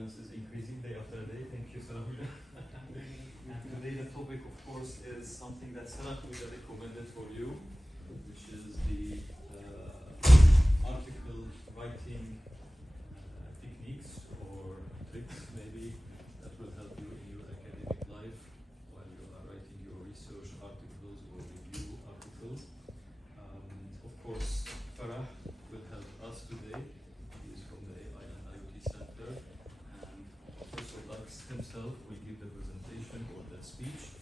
audience is increasing day after day. Thank you, Salah. And today the topic, of course, is something that Salah recommended for you, which is the article writing techniques or tricks, maybe, that will help you in your academic life while you are writing your research articles or review articles. Of course, Farah will help us today. He is from the AI and IoT Center, and Professor DUX himself will give the presentation or the speech,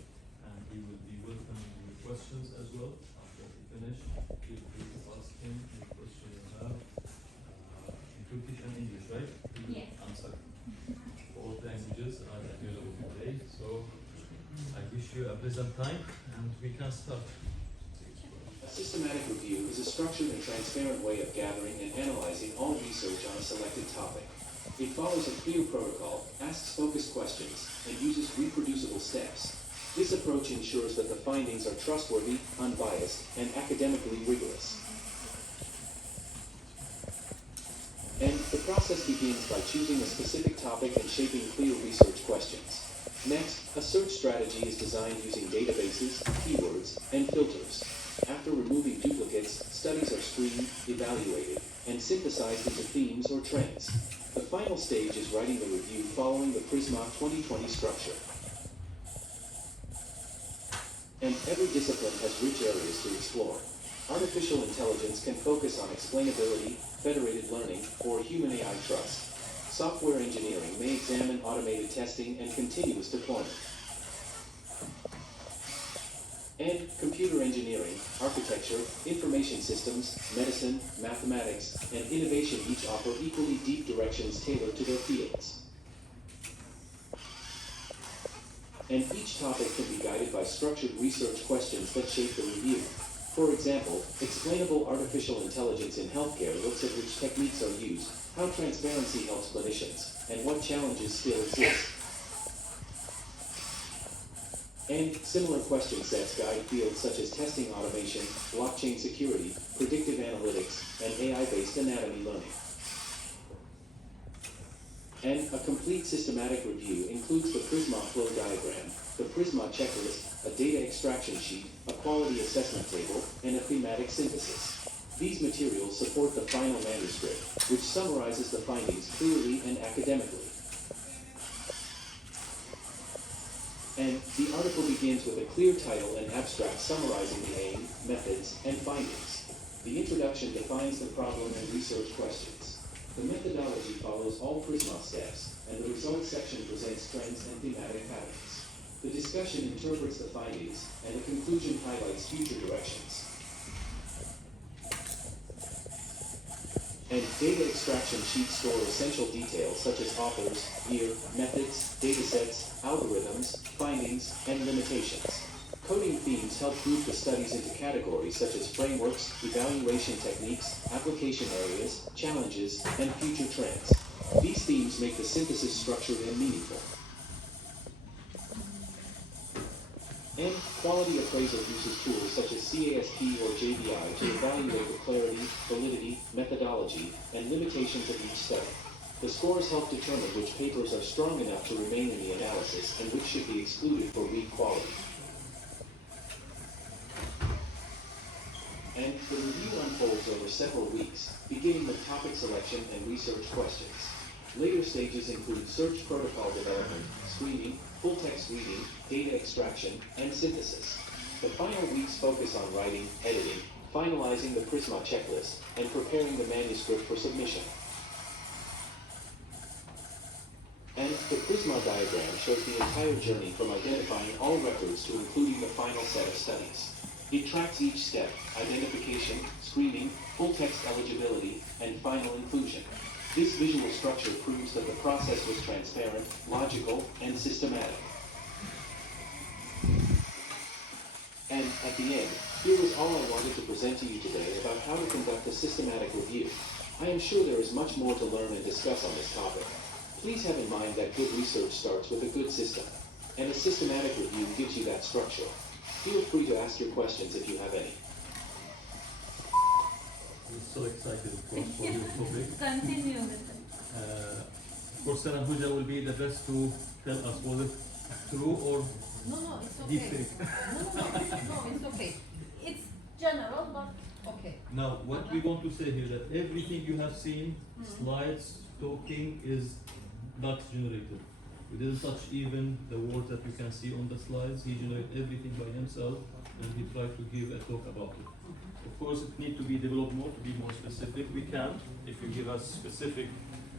and he will be welcoming your questions as well. After he finishes, feel free to ask him any question you have. In Turkish and English, right? He will answer. Both languages are available today, so I wish you a pleasant time, and we can start. A systematic review is a structured and transparent way of gathering and analyzing all research on a selected topic. It follows a clear protocol, asks focused questions, and uses reproducible steps. This approach ensures that the findings are trustworthy, unbiased, and academically rigorous. And the process begins by choosing a specific topic and shaping clear research questions. Next, a search strategy is designed using databases, keywords, and filters. After removing duplicates, studies are screened, evaluated, and synthesized into themes or trends. The final stage is writing the review following the PRISMA 2020 structure. And every discipline has rich areas to explore. Artificial intelligence can focus on explainability, federated learning, or human AI trust. Software engineering may examine automated testing and continuous deployment. And computer engineering, architecture, information systems, medicine, mathematics, and innovation each offer equally deep directions tailored to their fields. And each topic can be guided by structured research questions that shape the review. For example, explainable artificial intelligence in healthcare looks at which techniques are used, how transparency helps clinicians, and what challenges still exist. And similar question sets guide fields such as testing automation, blockchain security, predictive analytics, and AI-based anatomy learning. And a complete systematic review includes the PRISMA flow diagram, the PRISMA checklist, a data extraction sheet, a quality assessment table, and a thematic synthesis. These materials support the final manuscript, which summarizes the findings clearly and academically. And the article begins with a clear title and abstract summarizing the aim, methods, and findings. The introduction defines the problem and research questions. The methodology follows all PRISMA steps, and the results section presents trends and thematic patterns. The discussion interprets the findings, and the conclusion highlights future directions. And data extraction sheets store essential details such as authors, year, methods, datasets, algorithms, findings, and limitations. Coding themes help group the studies into categories such as frameworks, evaluation techniques, application areas, challenges, and future trends. These themes make the synthesis structured and meaningful. And quality appraisal uses tools such as CASP or JBI to evaluate the clarity, validity, methodology, and limitations of each study. The scores help determine which papers are strong enough to remain in the analysis and which should be excluded for weak quality. And the review unfolds over several weeks, beginning with topic selection and research questions. Later stages include search protocol development, screening, full-text reading, data extraction, and synthesis. The final weeks focus on writing, editing, finalizing the PRISMA checklist, and preparing the manuscript for submission. And the PRISMA diagram shows the entire journey from identifying all records to including the final set of studies. It tracks each step: identification, screening, full-text eligibility, and final inclusion. This visual structure proves that the process was transparent, logical, and systematic. And at the end, here is all I wanted to present to you today about how to conduct a systematic review. I am sure there is much more to learn and discuss on this topic. Please have in mind that good research starts with a good system, and a systematic review gives you that structure. Feel free to ask your questions if you have any. We're so excited, of course, for your topic. Continue with it. Of course, Sana Huja will be the best to tell us was it true or No, it's deep okay. fake. No, it's okay. It's general, but okay. Now, what we want to say here that everything you have seen, slides, talking, is DUX generated. We didn't touch even the words that you can see on the slides. He generated everything by himself, and he tried to give a talk about it. Of course, it needs to be developed more to be more specific. We can, if you give us specific,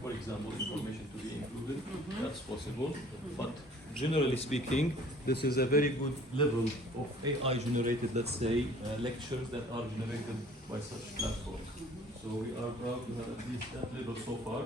for example, information to be included, that's possible. But generally speaking, this is a very good level of AI generated, let's say, lectures that are generated by such platforms. So we are proud to have at least that level so far.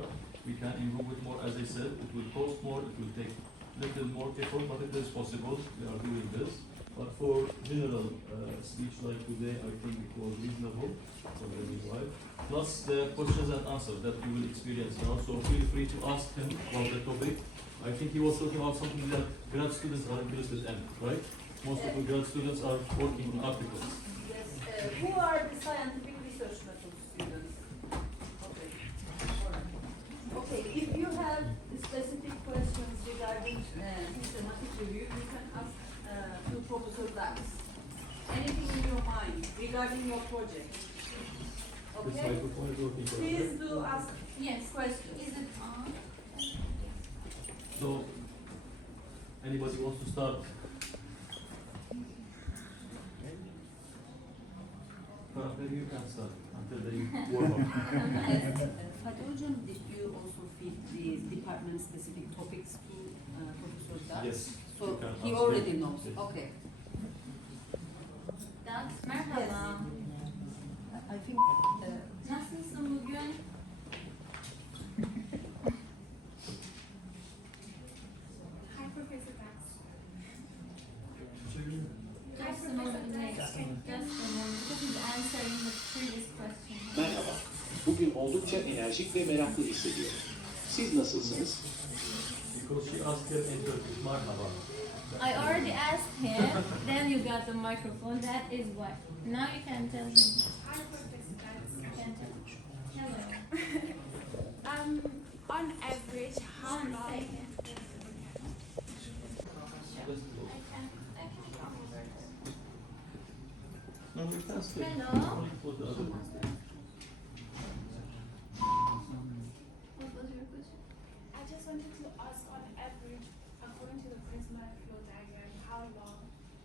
We can improve it more, as I said. It will cost more, it will take little more effort, but it is possible. We are doing this. But for general speech like today, I think it was reasonable for everyone. Plus the questions and answers that you will experience now. So feel free to ask him about the topic. I think he was talking about something that grad students are interested in, right? Most of the grad students are working on articles. Yes. Who are the scientific research method students? Okay. All right. Okay. If you have specific questions regarding systematic review, you can ask to Professor DUX. Anything in your mind regarding your project? This Okay. microphone is working. Please do ask Yes. questions. Is it on? So, anybody wants to start? Maybe you can start until they warm up. Alturjman, did you also feed the department-specific topics to Professor DUX? Yes. So you can he ask already him. knows. Yes. Okay. DUX, merhaba. I think Nasılsın bugün? Hi, Professor DUX. Just a moment, wait. Just a moment, because he's answering the previous question. Merhaba. Bugün oldukça enerjik ve meraklı hissediyorum. Siz nasılsınız? Because she asked him in Turkish, marhaba. I already asked him, then you got the microphone, that is why. Now you can tell him. Hi, Professor DUX. You can tell him. Hello. On average, how One long? second. Just close. I can convert. No, we can skip. Hello. Only for the other ones. What was your question? I just wanted to ask, on average, according to the Prisma flow diagram, how long,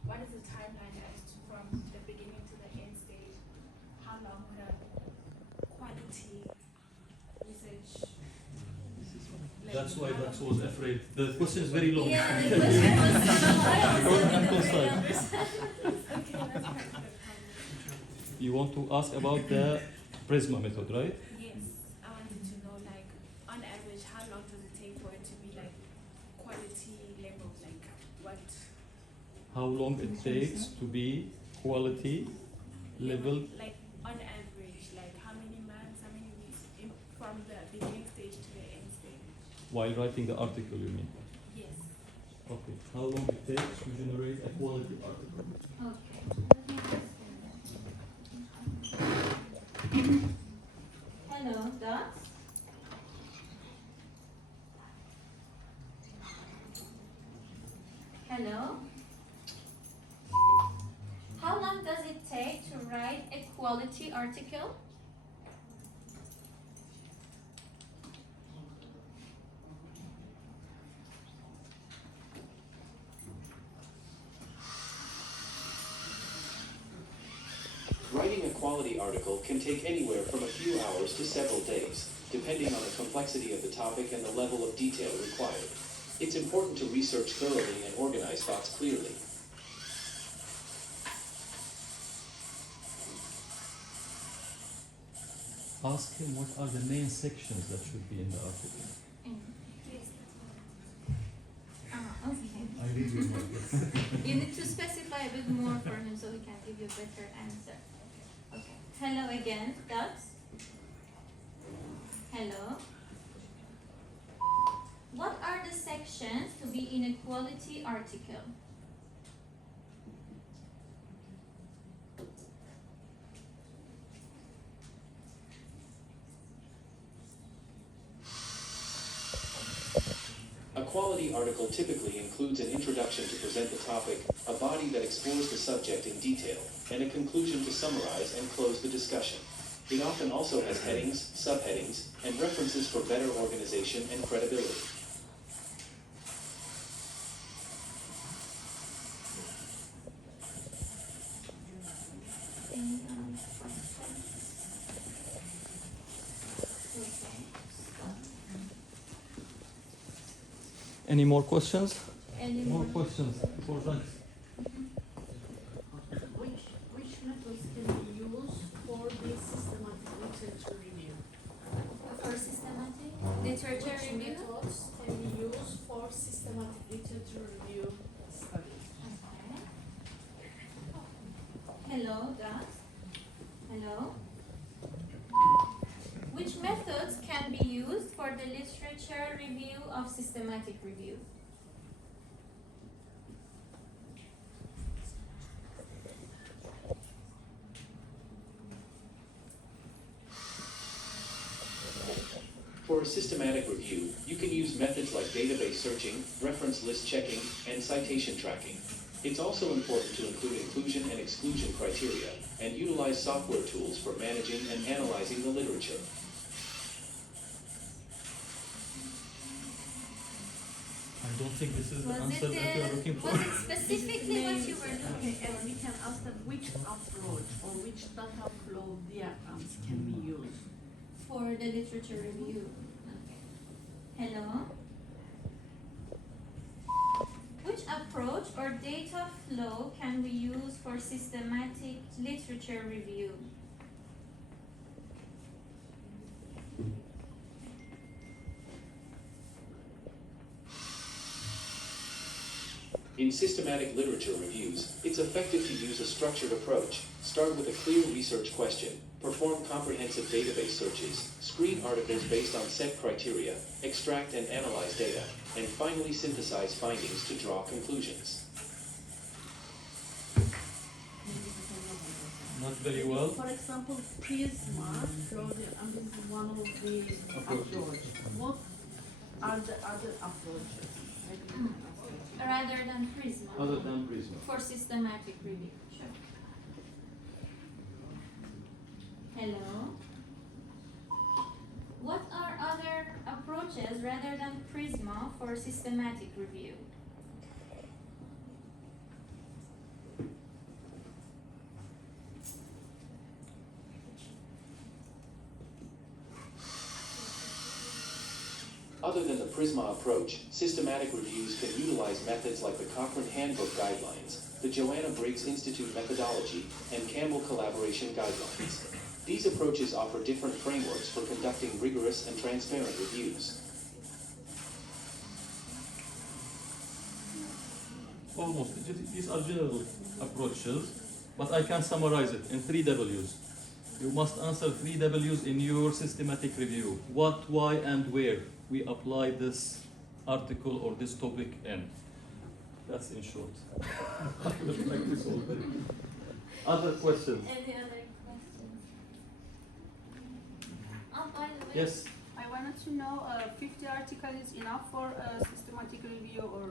what is the timeline as to from the beginning to the end stage? How long the quality research? That's why Dax was afraid. The question is very long. Yeah, the question was so long. I also Short and didn't really concise. understand. Okay, that's kind of You want to ask about the Prisma method, right? Yes, I wanted to know, like, on average, how long does it take for it to be like quality level? Like, what? How long it takes to be quality level. Like, on average, like, how many months, how many weeks from the beginning stage to the end stage? While writing the article, you mean? Yes. Okay. How long it takes to generate a quality article? Okay. Let me just Hello, DUX. Hello. How long does it take to write a quality article? Writing a quality article can take anywhere from a few hours to several days, depending on the complexity of the topic and the level of detail required. It's important to research thoroughly and organize thoughts clearly. Ask him what are the main sections that should be in the article. Okay. I read your mind. You need to specify a bit more for him so he can give you a better answer. Okay. Hello again, DUX. Hello. What are the sections to be in a quality article? quality article typically includes an introduction to present the topic, a body that explores the subject in detail, and a conclusion to summarize and close the discussion. It often also has headings, subheadings, and references for better organization and credibility. Any questions? Okay. Any more questions? Any More questions for DUX? Which methods can be used for this systematic literature review? For systematic literature Which review? methods can be used for systematic literature review studies? Okay. Hello, DUX. Hello. Which methods can be used for the literature review of systematic review? For a systematic review, you can use methods like database searching, reference list checking, and citation tracking. It's also important to include inclusion and exclusion criteria, and utilize software tools for managing and analyzing the literature. I don't think this is the Was answer that you are looking for. was it specifically what you were looking Okay, and for? we can ask them which approach or which data flow diagrams can be used. For the literature review. Okay. Hello? Which approach or data flow can we use for systematic literature review? In systematic literature reviews, it's effective to use a structured approach. Start with a clear research question, perform comprehensive database searches, screen articles based on set criteria, extract and analyze data, and finally synthesize findings to draw conclusions. Not very well. For example, Prisma, and this is one of the approaches. What are the other approaches? Maybe you can ask them. Rather than Prisma? Other than Prisma. For systematic review. Sure. Hello? What are other approaches rather than Prisma for systematic review? Other than the Prisma approach, systematic reviews can utilize methods like the Cochrane Handbook Guidelines, the Joanna Briggs Institute methodology, and Campbell Collaboration Guidelines. These approaches offer different frameworks for conducting rigorous and transparent reviews. Almost. These are general approaches, but I can summarize it in 3 W's. You must answer 3 W's in your systematic review. What, why, and where we apply this article or this topic in. That's in short. I will make this already. Other questions? Any other questions? Oh, by the way. Yes. I wanted to know, 50 article is enough for a systematic review, or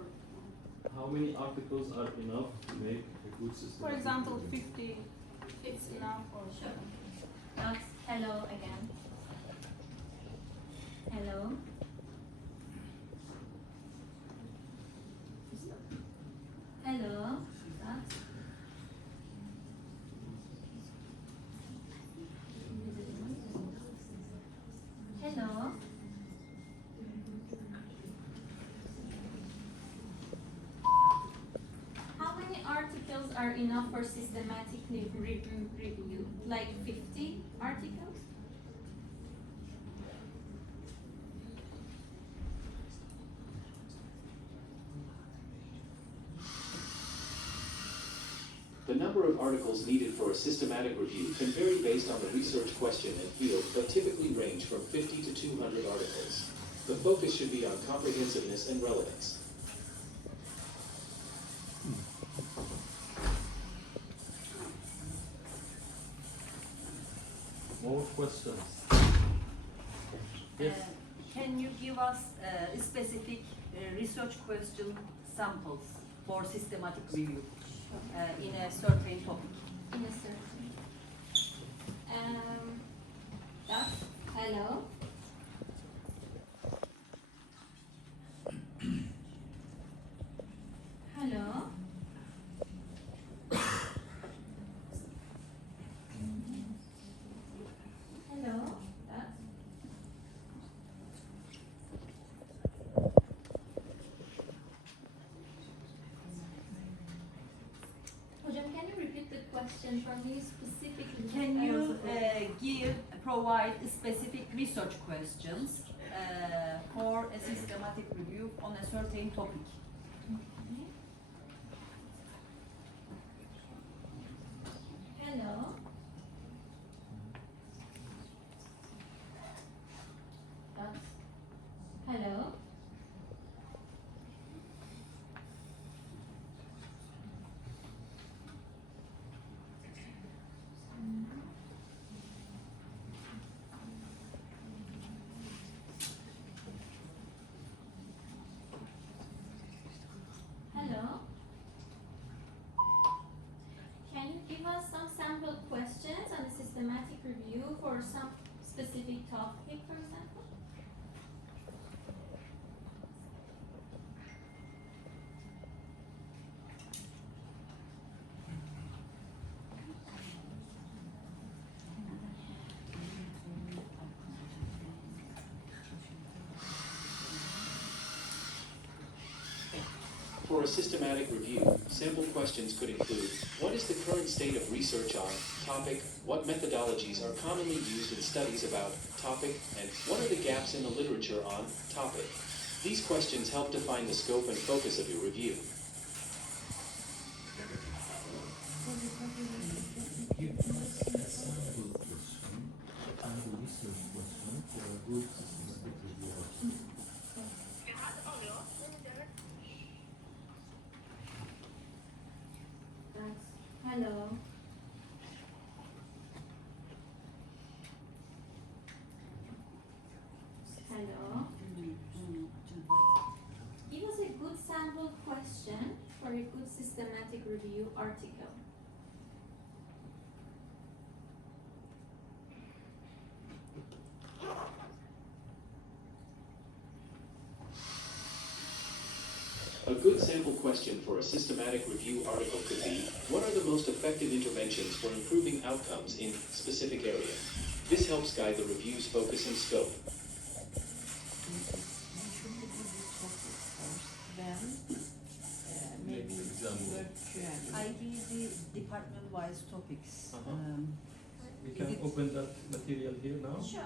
How many articles are enough to make a good system? for example, 50 it's enough, or Sure. Hello again. Hello. Hello. That's hello. How many articles are enough for systematic review? Like 50 articles? The number of articles needed for a systematic review can vary based on the research question and field, but typically range from 50 to 200 articles. The focus should be on comprehensiveness and relevance. More questions? Yes. Can you give us specific research question samples for systematic review in a certain topic. In a certain. DUX, hello. Hello. Hello. DUX. Hocam, can you repeat the question for me specifically? Can you provide specific research questions for a systematic review on a certain topic? Hello. DUX. Hello. Hello. Can you give us some sample questions on a systematic review for some specific topic, for example? For a systematic review, sample questions could include, what is the current state of research on topic, what methodologies are commonly used in studies about topic, and what are the gaps in the literature on topic? These questions help define the scope and focus of your review. Give us a sample question and a research question for a good systematic review article. DUX. Hello. Hello. Give us a good sample question for a good systematic review article. A good sample question for a systematic review article could be, what are the most effective interventions for improving outcomes in specific area? This helps guide the review's focus and scope. Then maybe Example. the department-wise topics. We can open that material here now. Sure.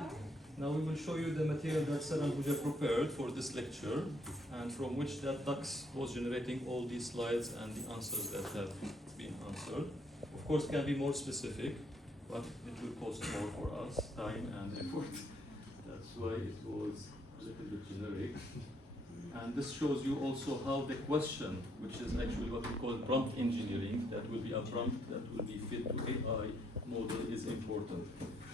Now we will show you the material that Sarah and Pooja prepared for this lecture, and from which that DUX was generating all these slides and the answers that have been answered. Of course, it can be more specific, but it will cost more for us, time and effort. That's why it was a little bit generic. And this shows you also how the question, which is actually what we call prompt engineering, that will be a prompt that will be fit to AI model, is important.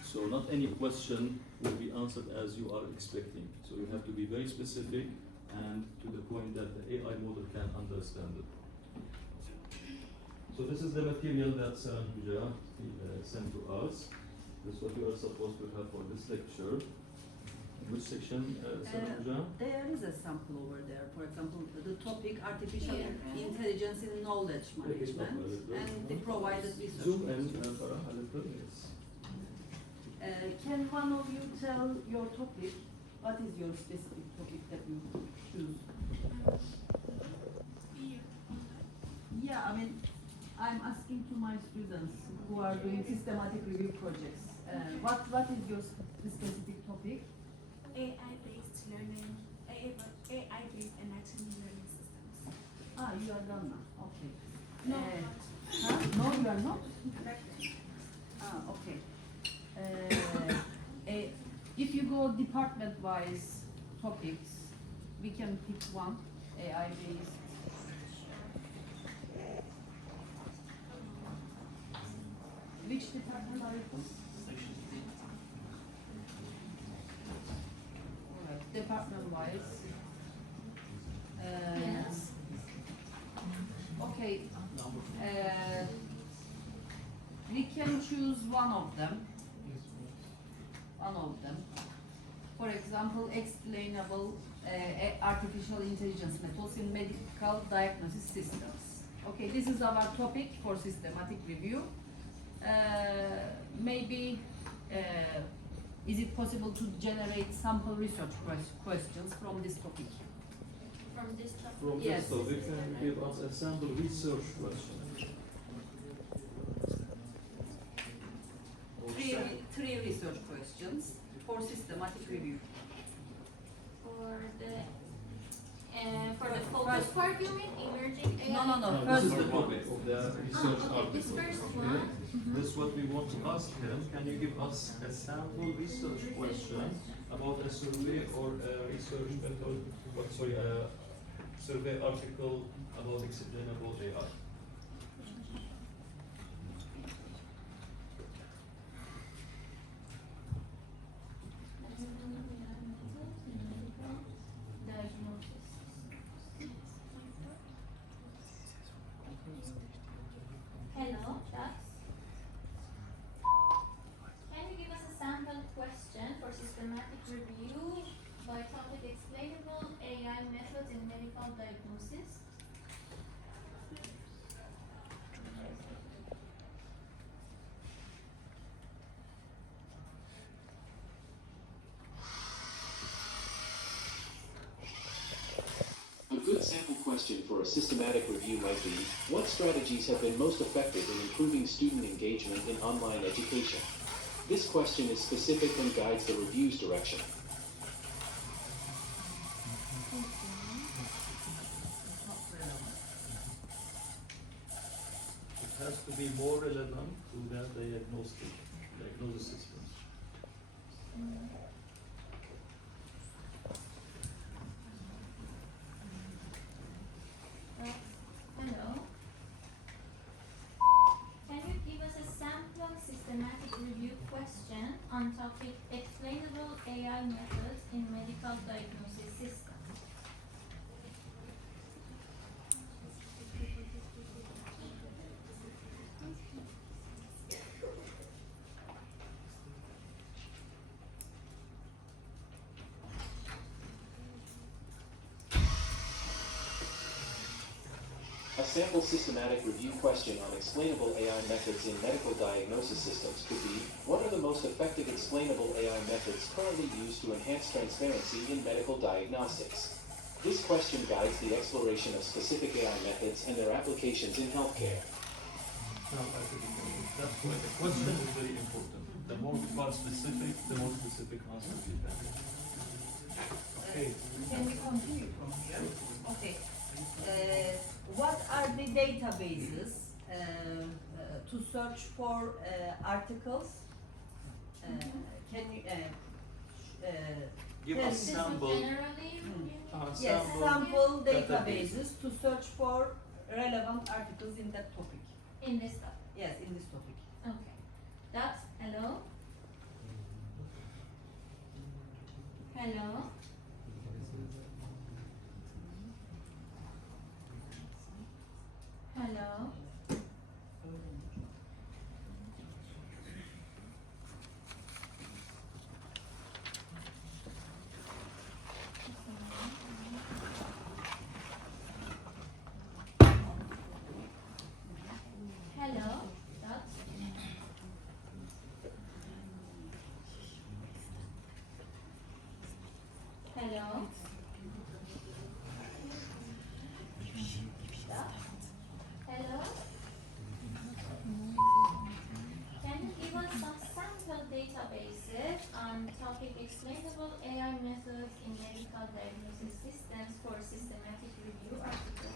So not any question will be answered as you are expecting. So you have to be very specific and to the point that the AI model can understand it. So this is the material that Sarah and Pooja sent to us. This is what you are supposed to have for this lecture. Which section, Sarah and Pooja? There is a sample over there. For example, the topic artificial Yeah. intelligence in knowledge management, and they provided research. Zoom and Farah, a little, yes. Can one of you tell your topic? What is your specific topic that you choose? Yeah, I mean, I'm asking to my students who are doing systematic review projects. What is your specific topic? AI-based learning, AI-based and machine learning systems. Ah, you are done now. Okay. No, Huh? No, you are not. correct. Ah, okay. If you go department-wise topics, we can pick one, AI-based. Which department are you from? Alright, department-wise. Okay. We can choose one of them. For example, explainable artificial intelligence methods in medical diagnosis systems. Okay, this is our topic for systematic review. Maybe is it possible to generate sample research questions from this topic? From this topic. From Yes. this topic, can you give us a sample research question? Or Three research questions for systematic review. For the focus part, you mean emerging AI? No. No, First this is the one. topic of the research okay, article. this first Okay? one. This is what we want to ask him. Can you give us a sample research question about a survey or a research method, a survey article about explainable AI? Hello, DUX. Can you give us a sample question for systematic review by topic explainable AI methods in medical diagnosis? A good sample question for a systematic review might be, what strategies have been most effective in improving student engagement in online education? This question is specific and guides the review's direction. It has to be more relevant to the diagnosis system. Hello. Can you give us a sample systematic review question on topic explainable AI methods in medical diagnosis systems? A sample systematic review question on explainable AI methods in medical diagnosis systems could be, what are the most effective explainable AI methods currently used to enhance transparency in medical diagnostics? This question guides the exploration of specific AI methods and their applications in healthcare. Now, that's why the question is very important. The more you are specific, the more specific answer you get. Okay. Can we continue from here? Okay. What are the databases to search for articles? Can you Give tell us me- sample. Generally, Yes, Sample sample database. databases to search for relevant articles in that topic. in this topic. Yes, in this topic. Okay. DUX, hello. Hello. Hello. Hello, DUX. Hello. Hello. Can you give us some sample databases on topic explainable AI methods in medical diagnosis systems for systematic review article?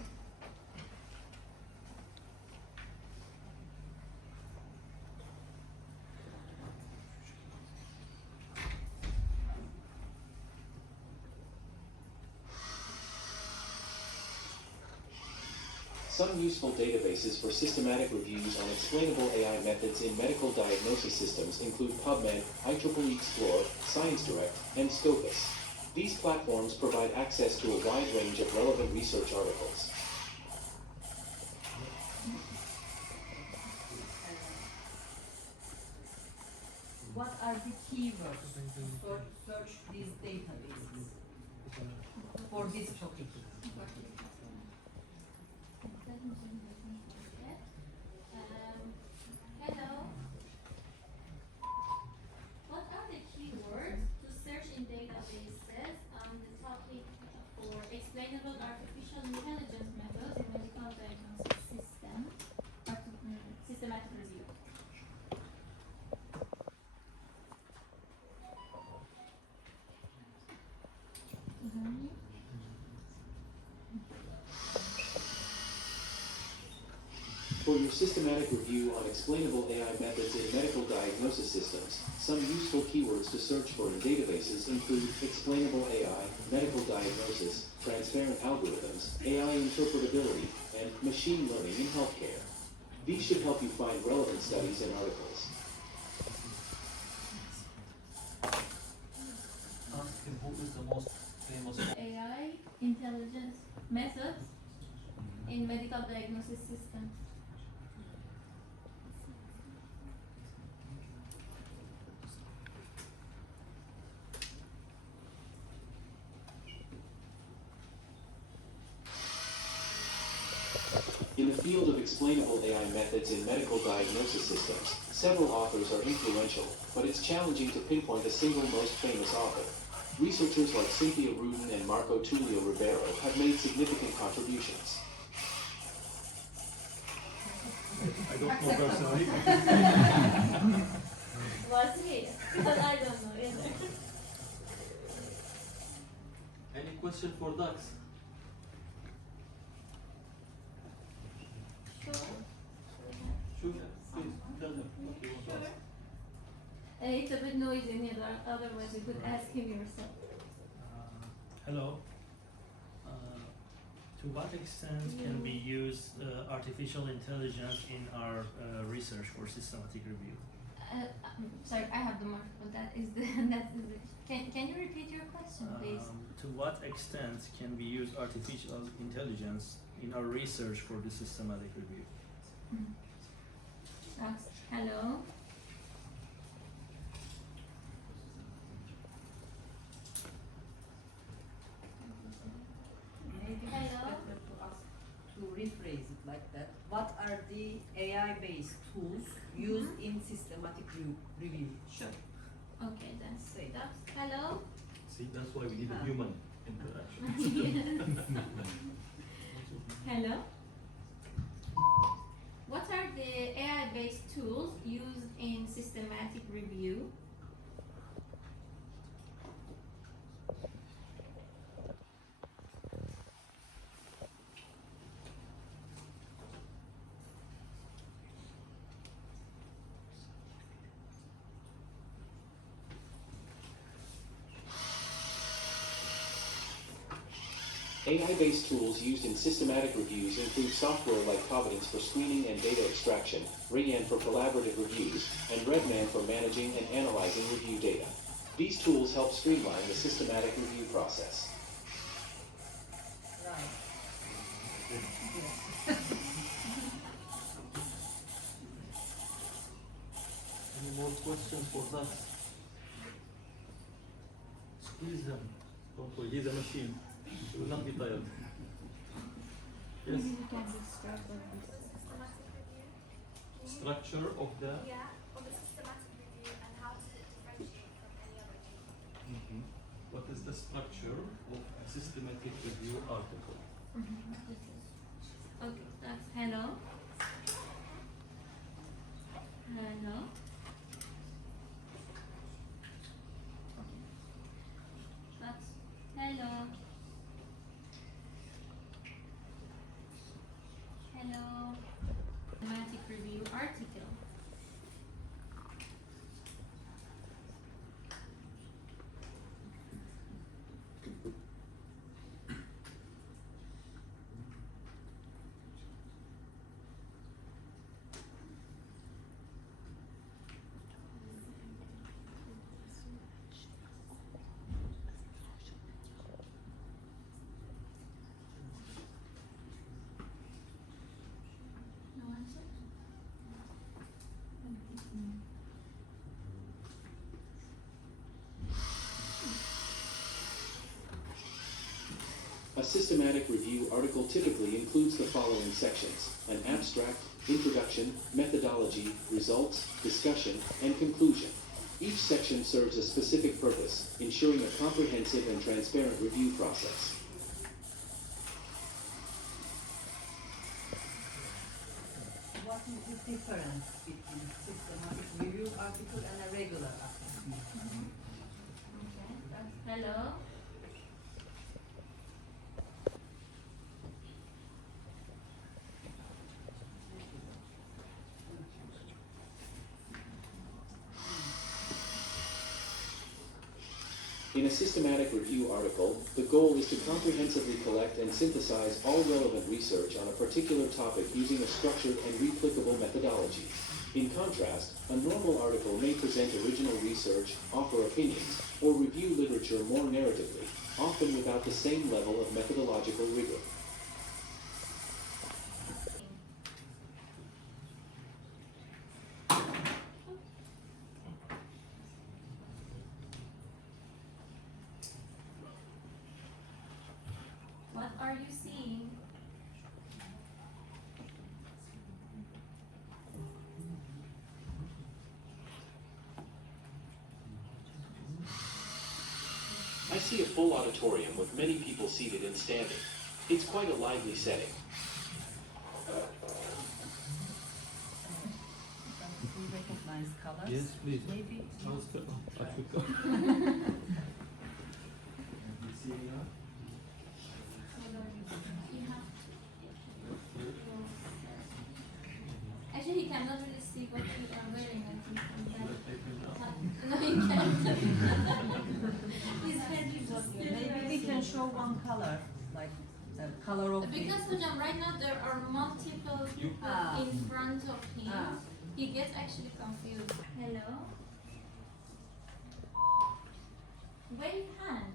Some useful databases for systematic reviews on explainable AI methods in medical diagnosis systems include PubMed, IEEE Explore, ScienceDirect, and Scopus. These platforms provide access to a wide range of relevant research articles. are the keywords to search these databases for this topic? Hello. What are the keywords to search in databases on the topic for explainable artificial intelligence methods in medical diagnosis systematic review? For your systematic review on explainable AI methods in medical diagnosis systems, some useful keywords to search for in databases include explainable AI, medical diagnosis, transparent algorithms, AI interpretability, and machine learning in healthcare. These should help you find relevant studies and articles. Ask him who is the most famous. AI intelligence methods in medical diagnosis systems. In the field of explainable AI methods in medical diagnosis systems, several authors are influential, but it's challenging to pinpoint a single most famous author. Researchers like Cynthia Rudin and Marco Tullio Ribeiro have made significant contributions. I don't know personally. Was he? But I don't know either. Any question for DUX? Sure. Sure, please tell him what you want to ask. It's a bit noisy in here, otherwise you could ask him yourself. Hello. To what extent can we use artificial intelligence in our research for systematic review? Sorry, I have the microphone. That is the. Can you repeat your question, please? To what extent can we use artificial intelligence in our research for the systematic review? Hello. Maybe it's Hello? better to ask, to rephrase it like that. What are the AI-based tools used in systematic review? Sure. Okay, then. Say that. Hello. See, that's why we need a human interaction. Hello. What are the AI-based tools used in systematic review? AI-based tools used in systematic reviews include software like Providence for screening and data extraction, Rayan for collaborative reviews, and Redman for managing and analyzing review data. These tools help streamline the systematic review process. Right. Any more questions for DUX? Squeeze him. Don't worry, he's a machine. He will not be tired. Yes. Maybe we can just start with this. Systematic review. Structure of the. Yeah, of the systematic review and how to differentiate from any other review. What is the structure of a systematic review article? Okay, that's hello. Hello. Okay. That's hello. Hello. Systematic review article. No answer? A systematic review article typically includes the following sections: an abstract, introduction, methodology, results, discussion, and conclusion. Each section serves a specific purpose, ensuring a comprehensive and transparent review process. What is the difference between systematic review article and a regular article? Hello? In a systematic review article, the goal is to comprehensively collect and synthesize all relevant research on a particular topic using a structured and replicable methodology. In contrast, a normal article may present original research, offer opinions, or review literature more narratively, often without the same level of methodological rigor. What are you seeing? I see a full auditorium with many people seated and standing. It's quite a lively setting. Do you recognize colors? Yes, please. Maybe. Actually, he cannot really see what you are wearing. I think from that. No, he can't. His head is just Maybe we can show one color, like the color of Because Hujam, right now there are multiple people in front of him. He gets actually confused. Hello? Wave hand.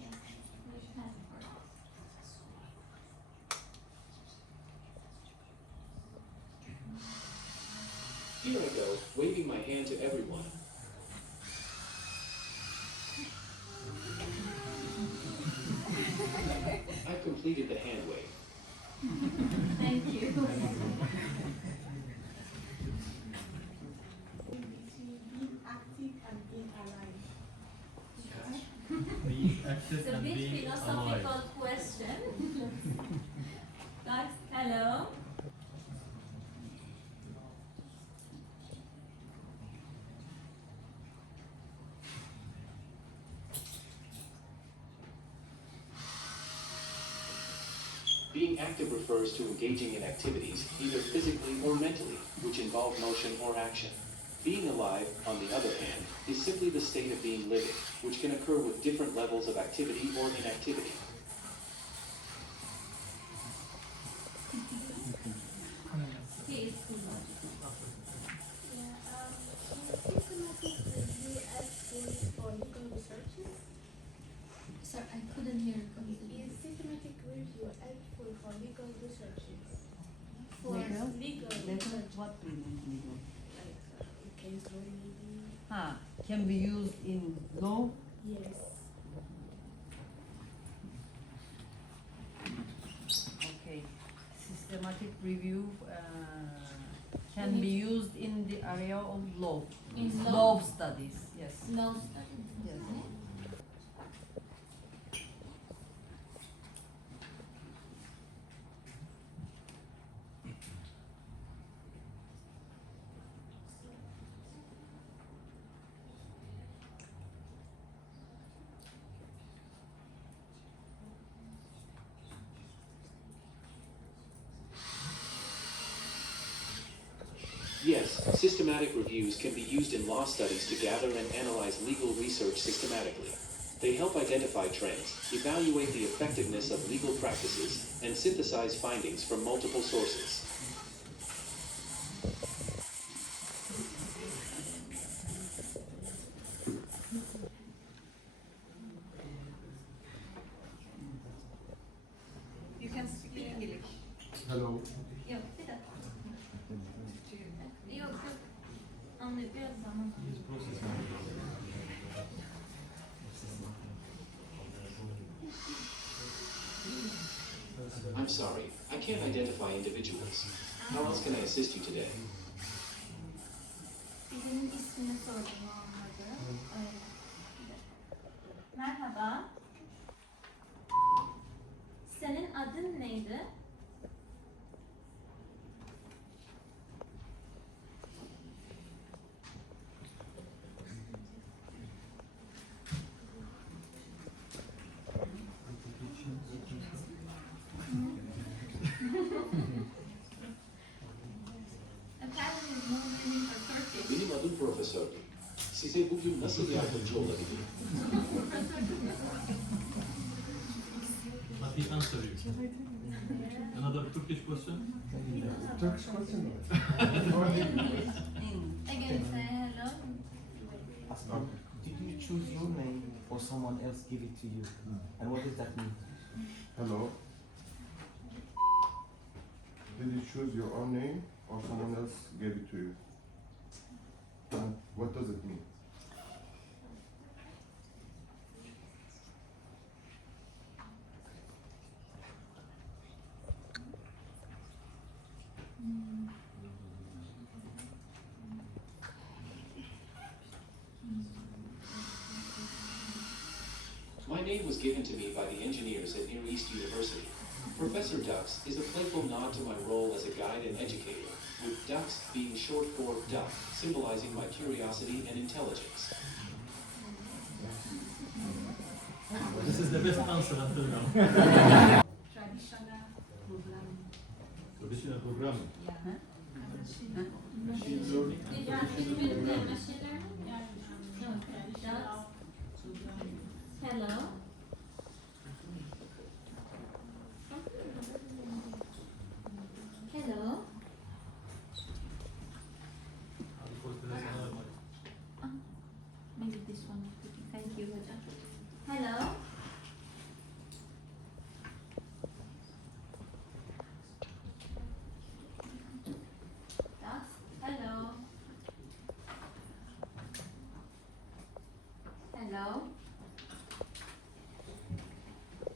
Yes, wave hand for us. Here I go, waving my hand to everyone. I've completed the hand wave. Thank you. Between being active and being alive. Being active It's a and bit being philosophical alive. question. Guys, hello? Being active refers to engaging in activities, either physically or mentally, which involve motion or action. Being alive, on the other hand, is simply the state of being living, which can occur with different levels of activity or inactivity. Please. Systematic review helpful for legal researches? Sir, I couldn't hear you. Is systematic review helpful for legal researches? For Legal? legal Legal? research, What do you mean legal? like case law maybe? Can be used in law. Yes. Okay. Systematic review can be used in the area of law. In law? Law studies, yes. No study. Yes. Yes, systematic reviews can be used in law studies to gather and analyze legal research systematically. They help identify trends, evaluate the effectiveness of legal practices, and synthesize findings from multiple sources. You can speak Hello. Yok, bir dakika. Yok, yok. Anlıyor, biraz zaman. I'm sorry, I can't identify individuals. How else can I assist you today? Birinin ismini sordum, o olmadı. Merhaba. Senin adın neydi? Benim adım Profesördü. Size bugün nasıl yardımcı olabilirim? Let me answer you. Another Turkish question? Turkish question? Again, say hello. Did you choose your name or someone else give it to you? And what does that mean? Hello. Did you choose your own name or someone else gave it to you? And what does it mean? My name was given to me by the engineers at Near East University. Professor DUX is a playful nod to my role as a guide and educator, with DUX being short for duck, symbolizing my curiosity and intelligence. This is the best answer until now. Traditional programming. Traditional programming. Machine learning. Machine learning? No, DUX. Hello. Hello. Maybe this one. Thank you, hocam. Hello. DUX. Hello. Hello.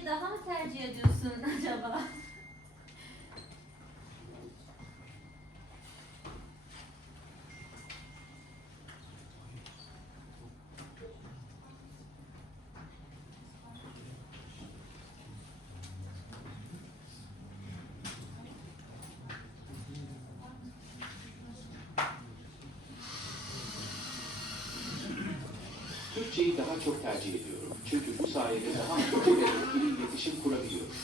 Daha mı tercih ediyorsun acaba? Türkçeyi daha çok tercih ediyorum. Çünkü bu sayede daha akıcı ve etkili iletişim kurabiliyorum.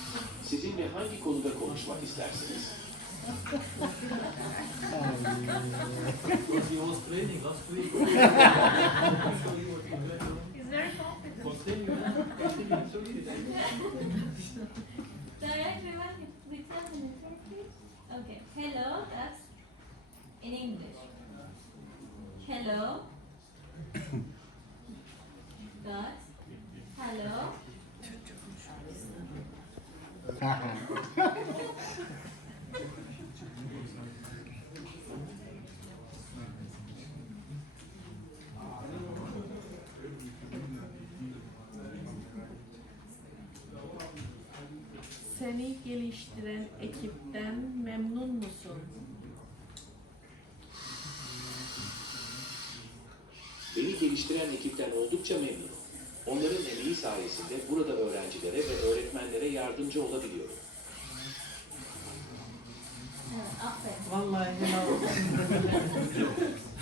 Sizinle hangi konuda konuşmak istersiniz? Because he was training last week. He's very confident. Continue. Continue. Direct remind with them in Turkish. Okay. Hello, that's in English. Hello. That's hello. Seni geliştiren ekipten memnun musun? Beni geliştiren ekipten oldukça memnunum. Onların emeği sayesinde burada öğrencilere ve öğretmenlere yardımcı olabiliyorum. Aferin. Vallahi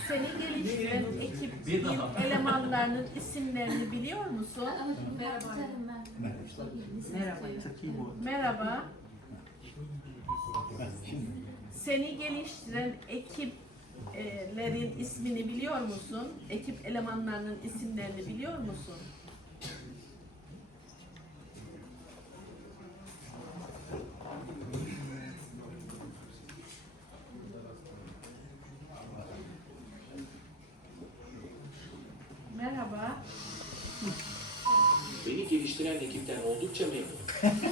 Seni geliştiren ekibin elemanlarının isimlerini biliyor musun? Merhaba. Merhaba. Seni geliştiren ekiplerin ismini biliyor musun? Ekip elemanlarının isimlerini biliyor musun? Merhaba. Beni geliştiren ekipten oldukça memnunum.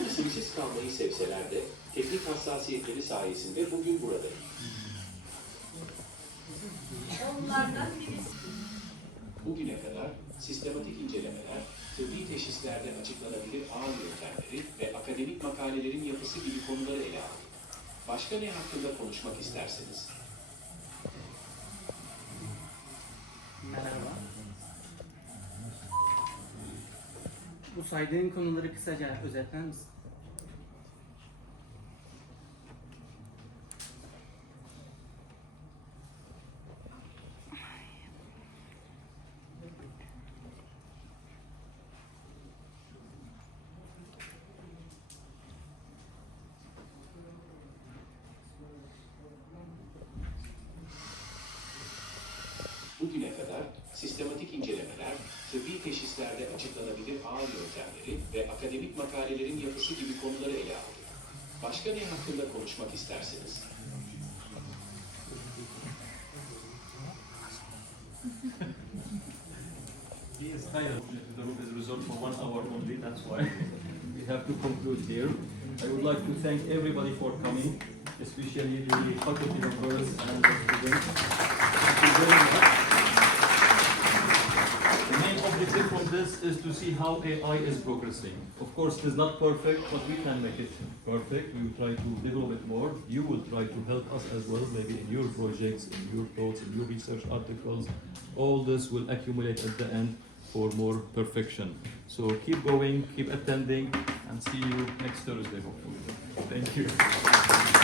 İsimsiz kalmayı sevseler de Teknik hassasiyetleri sayesinde bugün buradayım. Onlardan birisi. Bugüne kadar sistematik incelemeler, tıbbi teşhislerde açıklanabilir ağ yöntemleri ve akademik makalelerin yapısı gibi konuları ele aldık. Başka ne hakkında konuşmak isterseniz? Merhaba. Bu saydığın konuları kısaca özetler misin? Bugüne kadar sistematik incelemeler, tıbbi teşhislerde açıklanabilir ağ yöntemleri ve akademik makalelerin yapısı gibi konuları ele aldık. Başka ne hakkında konuşmak isterseniz? He is tired. The room is reserved for 1 hour only. That's why we have to conclude here. I would like to thank everybody for coming, especially the faculty members and the students. Thank you very much. The main objective from this is to see how AI is progressing. Of course, it is not perfect, but we can make it perfect. We will try to develop it more. You will try to help us as well, maybe in your projects, in your thoughts, in your research articles. All this will accumulate at the end for more perfection. So keep going, keep attending, and see you next Thursday, hopefully. Thank you.